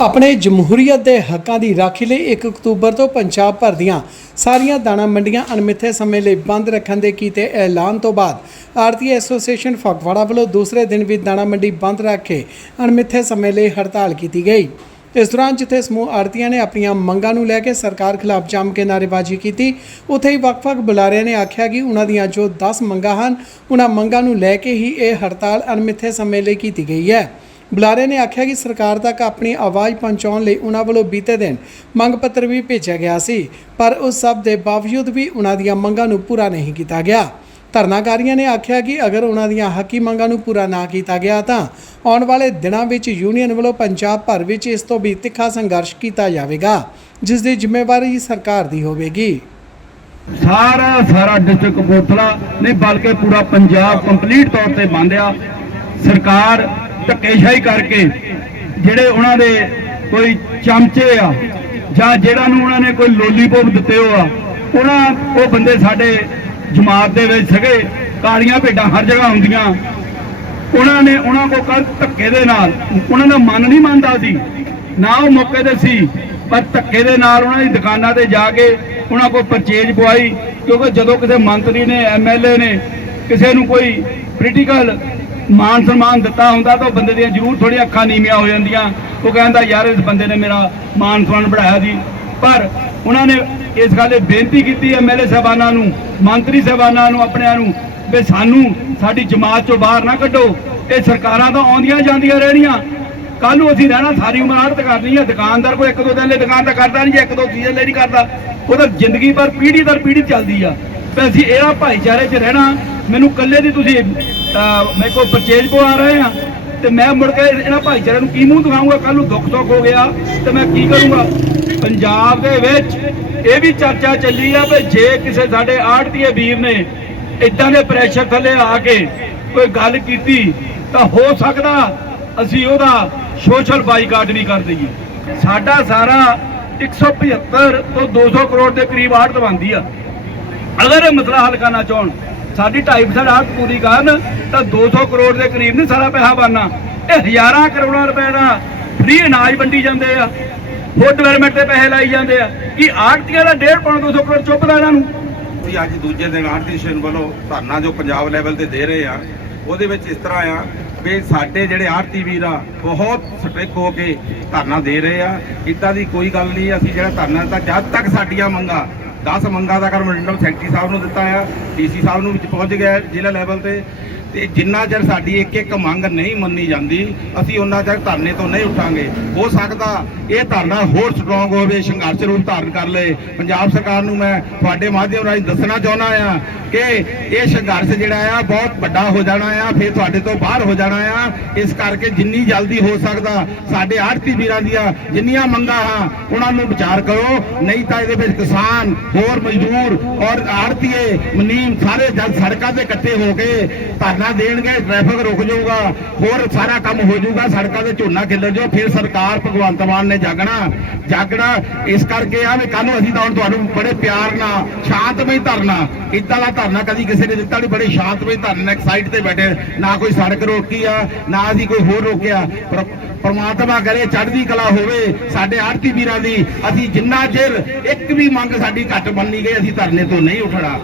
ਆਪਣੇ ਜਮਹੂਰੀਅਤ ਦੇ ਹੱਕਾਂ ਦੀ ਰਾਖੀ ਲਈ 1 ਅਕਤੂਬਰ ਤੋਂ ਪੰਜਾਬ ਭਰ ਦੀਆਂ ਸਾਰੀਆਂ ਦਾਣਾ ਮੰਡੀਆਂ ਅਣਮਿੱਥੇ ਸਮੇਂ ਲਈ ਬੰਦ ਰੱਖਣ ਦੇ ਕੀਤੇ ਐਲਾਨ ਤੋਂ ਬਾਅਦ ਆੜਤੀ ਐਸੋਸੀਏਸ਼ਨ ਫਗਵਾੜਾ ਵੱਲੋਂ ਦੂਸਰੇ ਦਿਨ ਵੀ ਦਾਣਾ ਮੰਡੀ ਬੰਦ ਰੱਖ ਕੇ ਅਣਮਿੱਥੇ ਸਮੇਂ ਲਈ ਹੜਤਾਲ ਕੀਤੀ ਗਈ। ਇਸ ਦੌਰਾਨ ਜਿੱਥੇ ਸਮੂਹ ਆੜਤੀਆਂ ਨੇ ਆਪਣੀਆਂ ਮੰਗਾਂ ਨੂੰ ਲੈ ਕੇ ਸਰਕਾਰ ਖਿਲਾਫ ਜੰਮ ਕੇ ਨਾਅਰੇਬਾਜ਼ੀ ਕੀਤੀ, ਉੱਥੇ ਹੀ ਵੱਖ-ਵੱਖ ਬੁਲਾਰਿਆਂ ਨੇ ਆਖਿਆ ਕਿ ਉਹਨਾਂ ਦੀਆਂ ਜੋ 10 ਮੰਗਾਂ ਹਨ, ਉਹਨਾਂ ਮੰਗਾਂ ਨੂੰ ਲੈ ਕੇ ਹੀ ਇਹ ਹੜਤਾਲ ਅਣਮਿੱਥੇ ਸਮੇਂ ਲਈ ਕੀਤੀ ਗਈ ਹੈ। ਬੁਲਾਰੇ ਨੇ ਆਖਿਆ ਕਿ ਸਰਕਾਰ ਤੱਕ ਆਪਣੀ ਆਵਾਜ਼ ਪਹੁੰਚਾਉਣ ਲਈ ਉਹਨਾਂ ਵੱਲੋਂ ਬੀਤੇ ਦਿਨ ਮੰਗ ਪੱਤਰ ਵੀ ਭੇਜਿਆ ਗਿਆ ਸੀ, ਪਰ ਉਸ ਸਭ ਦੇ ਬਾਵਜੂਦ ਵੀ ਉਹਨਾਂ ਦੀਆਂ ਮੰਗਾਂ ਨੂੰ ਪੂਰਾ ਨਹੀਂ ਕੀਤਾ ਗਿਆ। ਧਰਨਾਕਾਰੀਆਂ ਨੇ ਆਖਿਆ ਕਿ ਅਗਰ ਉਹਨਾਂ ਦੀਆਂ ਹੱਕੀ ਮੰਗਾਂ ਨੂੰ ਪੂਰਾ ਨਾ ਕੀਤਾ ਗਿਆ ਤਾਂ ਆਉਣ ਵਾਲੇ ਦਿਨਾਂ ਵਿੱਚ ਯੂਨੀਅਨ ਵੱਲੋਂ ਪੰਜਾਬ ਭਰ ਵਿੱਚ ਇਸ ਤੋਂ ਵੀ ਤਿੱਖਾ ਸੰਘਰਸ਼ ਕੀਤਾ ਜਾਵੇਗਾ, ਜਿਸ ਦੀ ਜ਼ਿੰਮੇਵਾਰੀ ਸਰਕਾਰ ਦੀ ਹੋਵੇਗੀ। ਸਾਰਾ ਸਾਰਾ ਡਿਸਟ੍ਰਿਕਟ ਕਪੂਰਥਲਾ ਨਹੀਂ, ਬਲਕਿ ਪੂਰਾ ਪੰਜਾਬ ਕੰਪਲੀਟ ਤੌਰ ਤੇ ਬੰਦ ਆ ਸਰਕਾਰ ਧੱਕੇਸ਼ਾਹੀ ਕਰਕੇ ਜਿਹੜੇ ਉਹਨਾਂ ਦੇ ਕੋਈ ਚਮਚੇ ਆ ਜਾਂ ਜਿਹੜਾ ਨੂੰ ਉਹਨਾਂ ਨੇ ਕੋਈ ਲੋਲੀਪੌਪ ਦਿੱਤੇ ਹੋ ਆ, ਉਹਨਾਂ ਉਹ ਬੰਦੇ ਸਾਡੇ ਜਮਾਤ ਦੇ ਵਿੱਚ ਸਗੇ, ਕਾਲੀਆਂ ਭੇਡਾਂ ਹਰ ਜਗ੍ਹਾ ਹੁੰਦੀਆਂ। ਉਹਨਾਂ ਨੇ ਉਹਨਾਂ ਕੋ ਕੱਲ ਧੱਕੇ ਦੇ ਨਾਲ, ਉਹਨਾਂ ਦਾ ਮਨ ਨਹੀਂ ਮੰਨਦਾ ਸੀ, ਨਾ ਉਹ ਮੌਕੇ ਤੇ ਸੀ, ਪਰ ਧੱਕੇ ਦੇ ਨਾਲ ਉਹਨਾਂ ਦੀ ਦੁਕਾਨਾਂ ਤੇ ਜਾ ਕੇ ਉਹਨਾਂ ਕੋ ਪਰਚੇਜ ਪਵਾਈ ਕਿਉਂਕਿ ਜਦੋਂ ਕਿਸੇ ਮੰਤਰੀ ਨੇ ਐਮਐਲਏ ਨੇ ਕਿਸੇ ਨੂੰ ਕੋਈ ਪੋਲੀਟੀਕਲ ਮਾਨ ਸਨਮਾਨ ਦਿੱਤਾ ਹੁੰਦਾ ਤਾਂ ਬੰਦੇ ਦੀਆਂ ਜ਼ਰੂਰ ਥੋੜੀ ਅੱਖਾਂ ਨੀਵੀਆਂ ਹੋ ਜਾਂਦੀਆਂ। ਉਹ ਕਹਿੰਦਾ, ਯਾਰ, ਇਸ ਬੰਦੇ ਨੇ ਮੇਰਾ ਮਾਨ ਸਨਮਾਨ ਵਧਾਇਆ ਜੀ। ਪਰ ਉਹਨਾਂ ਨੇ ਇਸ ਗੱਲ ਗੱਲੇ ਬੇਨਤੀ ਕੀਤੀ ਐਮਐਲਏ ਸਾਹਿਬਾਨਾਂ ਨੂੰ, ਮੰਤਰੀ ਸਾਹਿਬਾਨਾਂ ਨੂੰ ਆਪਣਿਆਂ ਨੂੰ, ਵੀ ਸਾਨੂੰ ਸਾਡੀ ਜਮਾਤ ਚੋਂ ਬਾਹਰ ਨਾ ਕੱਢੋ। ਇਹ ਸਰਕਾਰਾਂ ਤਾਂ ਆਉਂਦੀਆਂ ਜਾਂਦੀਆਂ ਰਹਿਣੀਆਂ। ਕੱਲ ਨੂੰ ਅਸੀਂ ਰਹਿਣਾ ਸਾਰੀ ਉਮਰ ਹੜਤ ਕਰਨੀ ਹੈ ਦੁਕਾਨਦਾਰ ਕੋਈ ਇੱਕ ਦੋ ਦਿਨ ਲਈ ਦੁਕਾਨ ਤਾਂ ਕਰਦਾ ਨਹੀਂ, ਇੱਕ ਦੋ ਸੀਜ਼ਨ ਲਈ ਨਹੀਂ ਕਰਦਾ। ਉਹ ਤਾਂ ਜ਼ਿੰਦਗੀ ਭਰ ਪੀੜੀ ਦਰ ਪੀੜੀ ਚੱਲਦੀ ਆ। ਤੇ ਅਸੀਂ ਇਹਦਾ ਭਾਈਚਾਰੇ 'ਚ ਰਹਿਣਾ। ਮੈਨੂੰ ਇਕੱਲੇ ਦੀ ਤੁਸੀਂ ਮੇਰੇ ਕੋਲ ਪਰਚੇਜ ਪਵਾ ਰਹੇ ਆ ਤੇ ਮੈਂ ਮੁੜ ਕੇ ਇਹਨਾਂ ਭਾਈਚਾਰਿਆਂ ਨੂੰ ਕੀ ਮੂੰਹ ਦਿਖਾਊਂਗਾ? ਕੱਲ ਨੂੰ ਦੁੱਖ ਸੁੱਖ ਹੋ ਗਿਆ। ਤੇ ਮੈਂ ਕੀ ਕਰੂੰਗਾ? ਪੰਜਾਬ ਦੇ ਵਿੱਚ ਇਹ ਵੀ ਚਰਚਾ ਚੱਲੀ ਆ ਵੀ ਜੇ ਕਿਸੇ ਸਾਡੇ ਆੜਤੀਏ ਵੀਰ ਨੇ ਇਦਾਂ ਦੇ ਪ੍ਰੈਸ਼ਰ ਥੱਲੇ ਆ ਕੇ ਕੋਈ ਗੱਲ ਕੀਤੀ, ਤਾਂ ਹੋ ਸਕਦਾ ਅਸੀਂ ਉਹਦਾ ਸੋਸ਼ਲ ਬਾਈਕਾਟ ਵੀ ਕਰ ਦਈਏ। ਸਾਡਾ ਸਾਰਾ 175 ਤੋਂ 200 ਕਰੋੜ ਦੇ ਕਰੀਬ ਆੜਤ ਬਣਦੀ ਆ। ਅਗਰ ਇਹ ਮਸਲਾ ਹੱਲ ਕਰਨਾ ਚਾਹਣ ਸਾਡੀ 2.5% ਆੜਤ ਪੂਰੀ ਕਰਨ ਤਾਂ 200 ਕਰੋੜ ਦੇ ਕਰੀਬ ਨਹੀਂ ਸਾਰਾ ਪੈਸਾ ਬਣਨਾ। ਇਹ ਹਜ਼ਾਰਾਂ ਕਰੋੜਾਂ ਰੁਪਏ ਦਾ ਫ੍ਰੀ ਅਨਾਜ ਵੰਡੀ ਜਾਂਦੇ ਆ। ਫੂਡ ਡਿਵੈਲਪਮੈਂਟ ਤੇ ਪੈਸੇ ਲਾਈ ਜਾਂਦੇ ਆ। ਕੀ ਆੜਤੀਆਂ ਦਾ 1.5 ਪੌਣ 200 ਕਰੋੜ ਚੁੱਪਦਾ ਇਹਨਾਂ ਨੂੰ? ਅਸੀਂ ਅੱਜ ਦੂਜੇ ਦਿਨ ਆਰਟੀਸ਼ਨ ਵੱਲੋਂ ਧਰਨਾ ਜੋ ਪੰਜਾਬ ਲੈਵਲ ਤੇ ਦੇ ਰਹੇ ਆ, ਉਹਦੇ ਵਿੱਚ ਇਸ ਤਰ੍ਹਾਂ ਆ ਵੀ ਸਾਡੇ ਜਿਹੜੇ ਆਰਤੀ ਵੀਰ ਆ, ਬਹੁਤ ਸਟ੍ਰਿਕ ਹੋ ਕੇ ਧਰਨਾ ਦੇ ਰਹੇ ਆ। ਇਦਾਂ ਦੀ ਕੋਈ ਗੱਲ ਨਹੀਂ, ਅਸੀਂ ਜਿਹੜਾ ਧਰਨਾ ਤਾਂ ਜਦ ਤੱਕ ਸਾਡੀਆਂ ਮੰਗਾਂ 10 ਮੰਗਾਂ ਦਾ ਕਰਮੰਡਲ ਸੈਕਟਰੀ ਸਾਹਿਬ ਨੂੰ ਦਿੱਤਾ ਆ, ਡੀਸੀ ਸਾਹਿਬ ਨੂੰ ਵਿੱਚ ਪਹੁੰਚ ਗਿਆ ਜ਼ਿਲ੍ਹਾ ਲੈਵਲ ਤੇ। ਤੇ ਜਿੰਨਾ ਚਿਰ ਸਾਡੀ ਇੱਕ ਇੱਕ ਮੰਗ ਨਹੀਂ ਮੰਨੀ ਜਾਂਦੀ, ਅਸੀਂ ਉਹਨਾਂ ਚਿਰ ਧਰਨੇ ਤੋਂ ਨਹੀਂ ਉੱਠਾਂਗੇ। ਹੋ ਸਕਦਾ ਇਹ ਧਰਨਾ ਹੋਰ ਸਟਰੋਂਗ ਹੋਵੇ, ਸੰਘਰਸ਼ ਰੂਪ ਧਾਰਨ ਕਰ ਲਏ। ਪੰਜਾਬ ਸਰਕਾਰ ਨੂੰ ਮੈਂ ਤੁਹਾਡੇ ਮਾਧਿਅਮ ਰਾਹੀਂ ਦੱਸਣਾ ਚਾਹੁੰਦਾ ਆ ਕਿ ਇਹ ਸੰਘਰਸ਼ ਜਿਹੜਾ ਆ, ਬਹੁਤ ਵੱਡਾ ਹੋ ਜਾਣਾ ਆ, ਫਿਰ ਤੁਹਾਡੇ ਤੋਂ ਬਾਹਰ ਹੋ ਜਾਣਾ ਆ। ਇਸ ਕਰਕੇ ਜਿੰਨੀ ਜਲਦੀ ਹੋ ਸਕਦਾ, ਸਾਡੇ ਆੜਤੀ ਵੀਰਾਂ ਦੀਆਂ ਜਿੰਨੀਆਂ ਮੰਗਾਂ ਹਾਂ, ਉਹਨਾਂ ਨੂੰ ਵਿਚਾਰ ਕਰੋ। ਨਹੀਂ ਤਾਂ ਇਹਦੇ ਵਿੱਚ ਕਿਸਾਨ, ਹੋਰ ਮਜ਼ਦੂਰ ਔਰ ਆੜਤੀਏ, ਮਨੀਮ ਸਾਰੇ ਜਲ ਸੜਕਾਂ ਤੇ ਇਕੱਠੇ ਹੋ ਕੇ ਧਰਨਾ ਦੇਣਗੇ ਟ੍ਰੈਫਿਕ ਰੁਕ ਜਾਊਗਾ, ਹੋਰ ਸਾਰਾ ਕੰਮ ਹੋ ਜਾਊਗਾ, ਸੜਕਾਂ ਤੇ ਝੋਨਾ ਖਿੱਲਰ ਜਾਓ ਫਿਰ ਸਰਕਾਰ ਭਗਵੰਤ ਮਾਨ ਨੇ ਜਾਗਣਾ। ਜਾਗਣਾ, ਇਸ ਕਰਕੇ ਆ ਵੀ ਕੱਲ ਨੂੰ ਅਸੀਂ ਤਾਂ ਹੁਣ ਤੁਹਾਨੂੰ ਬੜੇ ਪਿਆਰ ਨਾਲ, ਸ਼ਾਂਤਮਈ ਧਰਨਾ, ਇਦਾਂ ਦਾ ਧਰਨਾ ਕਦੀ ਕਿਸੇ ਨੇ ਦਿੱਤਾ ਨਹੀਂ, ਬੜੇ ਸ਼ਾਂਤਮਈ ਧਰਨਾ ਇੱਕ ਸਾਈਡ ਤੇ ਬੈਠੇ, ਨਾ ਕੋਈ ਸੜਕ ਰੋਕੀ ਆ, ਨਾ ਅਸੀਂ ਕੋਈ ਹੋਰ ਰੋਕਿਆ। ਪਰ ਪਰਮਾਤਮਾ ਕਰੇ, ਚੜ੍ਹਦੀ ਕਲਾ ਹੋਵੇ, ਸਾਡੇ ਆੜਤੀ ਵੀਰਾਂ ਦੀ, ਅਸੀਂ ਜਿੰਨਾ ਚਿਰ ਇੱਕ ਵੀ ਮੰਗ ਸਾਡੀ ਘੱਟ ਮੰਨੀ ਗਈ, ਅਸੀਂ ਧਰਨੇ ਤੋਂ ਨਹੀਂ ਉੱਠਣਾ।